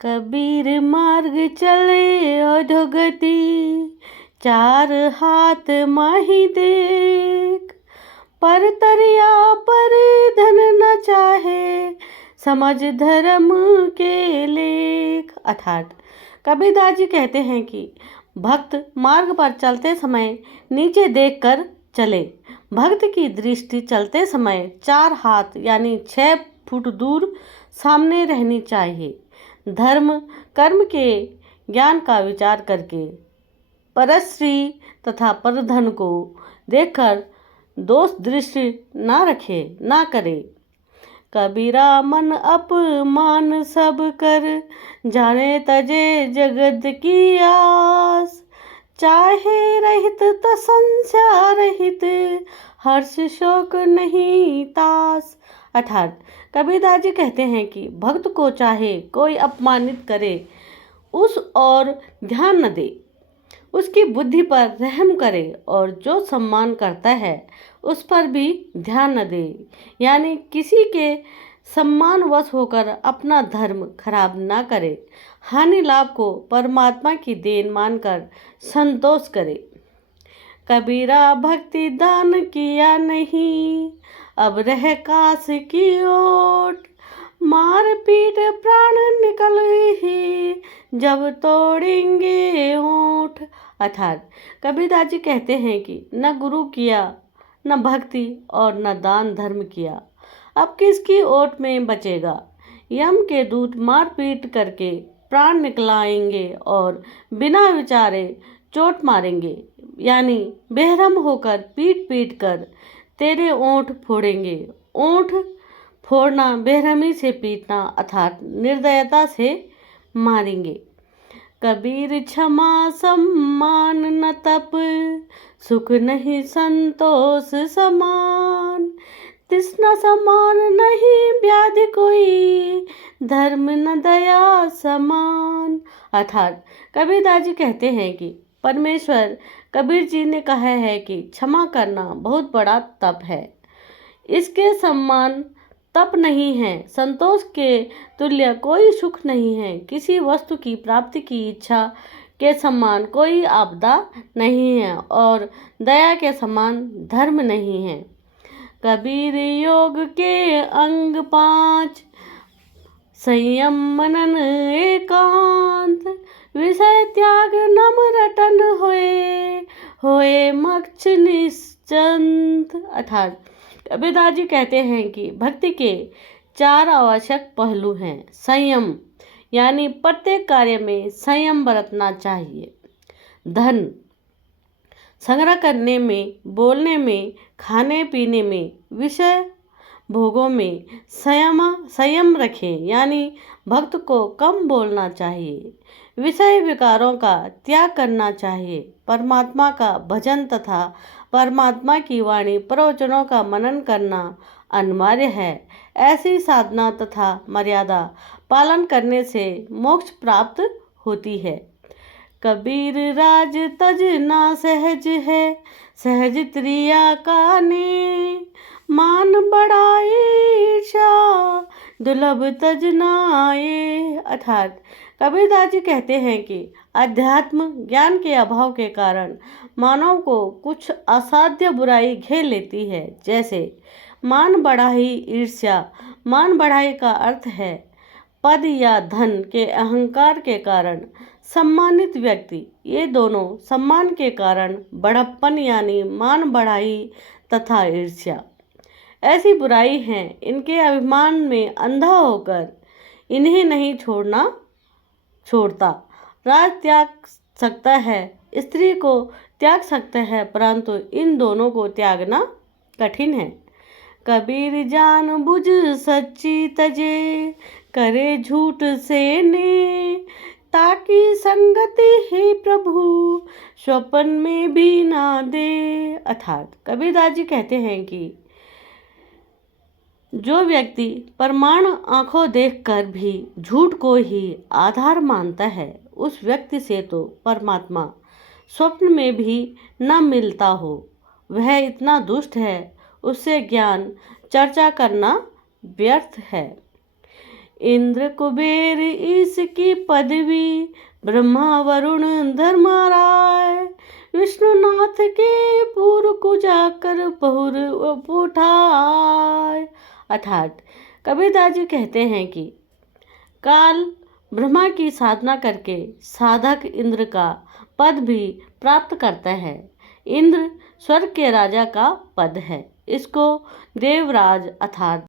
कबीर मार्ग चले अधोगति, चार हाथ माही देख। पर तरिया पर धन न चाहे, समझ धर्म के लेख। अर्थात कबीरदास जी कहते हैं कि भक्त मार्ग पर चलते समय नीचे देखकर चले। भक्त की दृष्टि चलते समय 4 हाथ यानी 6 फुट दूर सामने रहनी चाहिए। धर्म कर्म के ज्ञान का विचार करके परश्री तथा परधन को देखकर दोष दृष्टि ना रखे ना करे। कबीरा मन अपमान सब कर, जाने तजे जगत की आस। चाहे रहित त संशय रहित, हर्ष शोक नहीं तास। अर्थात कबीरदास जी कहते हैं कि भक्त को चाहे कोई अपमानित करे उस और ध्यान न दे, उसकी बुद्धि पर रहम करे, और जो सम्मान करता है उस पर भी ध्यान न दे। यानी किसी के सम्मानवश होकर अपना धर्म खराब ना करे। हानि लाभ को परमात्मा की देन मानकर संतोष करे। कबीरा भक्ति दान किया नहीं, अब रह काश की ओट। मार पीट प्राण निकल ही, जब तोड़ेंगे ओठ। अर्थात कबीरदास जी कहते हैं कि न गुरु किया, न भक्ति और न दान धर्म किया, अब किसकी ओट में बचेगा। यम के दूत मार पीट करके प्राण निकलाएंगे और बिना विचारे चोट मारेंगे, यानी बेरहम होकर पीट पीट कर तेरे ओंठ फोड़ेंगे। ओंठ फोड़ना बेरहमी से पीटना अर्थात निर्दयता से मारेंगे। कबीर क्षमा सम्मान न तप, सुख नहीं संतोष समान। तृष्णा समान नहीं व्याधि कोई, धर्म न दया समान। अर्थात कबीरदास जी कहते हैं कि परमेश्वर कबीर जी ने कहा है कि क्षमा करना बहुत बड़ा तप है, इसके सम्मान तप नहीं है। संतोष के तुल्य कोई सुख नहीं है। किसी वस्तु की प्राप्ति की इच्छा के समान कोई आपदा नहीं है, और दया के समान धर्म नहीं है। कबीर योग के अंग 5, संयम मनन एकांत। विषय त्याग नम रटन होए मोक्ष निश्चिंत। अर्थात कबीरदास जी कहते हैं कि भक्ति के 4 आवश्यक पहलू हैं। संयम यानी प्रत्येक कार्य में संयम बरतना चाहिए। धन संग्रह करने में, बोलने में, खाने पीने में, विषय भोगों में संयम रखें, यानी भक्त को कम बोलना चाहिए। विषय विकारों का त्याग करना चाहिए। परमात्मा का भजन तथा परमात्मा की वाणी प्रवचनों का मनन करना अनिवार्य है। ऐसी साधना तथा मर्यादा पालन करने से मोक्ष प्राप्त होती है। कबीर राज तज ना सहज है, सहज त्रिया का ने। मान बढ़ाए ईर्षा, दुर्लभ तज नाए। अर्थात कबीरदास जी कहते हैं कि अध्यात्म ज्ञान के अभाव के कारण मानव को कुछ असाध्य बुराई घेर लेती है, जैसे मान बढ़ाई ईर्ष्या। मान बढ़ाई का अर्थ है पद या धन के अहंकार के कारण सम्मानित व्यक्ति। ये दोनों सम्मान के कारण बड़प्पन यानी मान बढ़ाई तथा ईर्ष्या ऐसी बुराई हैं। इनके अभिमान में अंधा होकर इन्हें नहीं छोड़ता। राज त्याग सकता है, स्त्री को त्याग सकता है, परंतु इन दोनों को त्यागना कठिन है। कबीर जान बुझ सच्ची तजे, करे झूठ से ने। ताकि संगति ही प्रभु, स्वप्न में भी ना दे। अर्थात कबीरदास जी कहते हैं कि जो व्यक्ति प्रमाण आंखों देखकर भी झूठ को ही आधार मानता है, उस व्यक्ति से तो परमात्मा स्वप्न में भी न मिलता हो। वह इतना दुष्ट है, उससे ज्ञान चर्चा करना व्यर्थ है। इंद्र कुबेर इसकी पदवी, ब्रह्मा वरुण धर्मराय, विष्णुनाथ के पूर को जाकर बहुर उठाए। अर्थात कबीरदास जी कहते हैं कि काल ब्रह्मा की साधना करके साधक इंद्र का पद भी प्राप्त करता है। इंद्र स्वर्ग के राजा का पद है। इसको देवराज अर्थात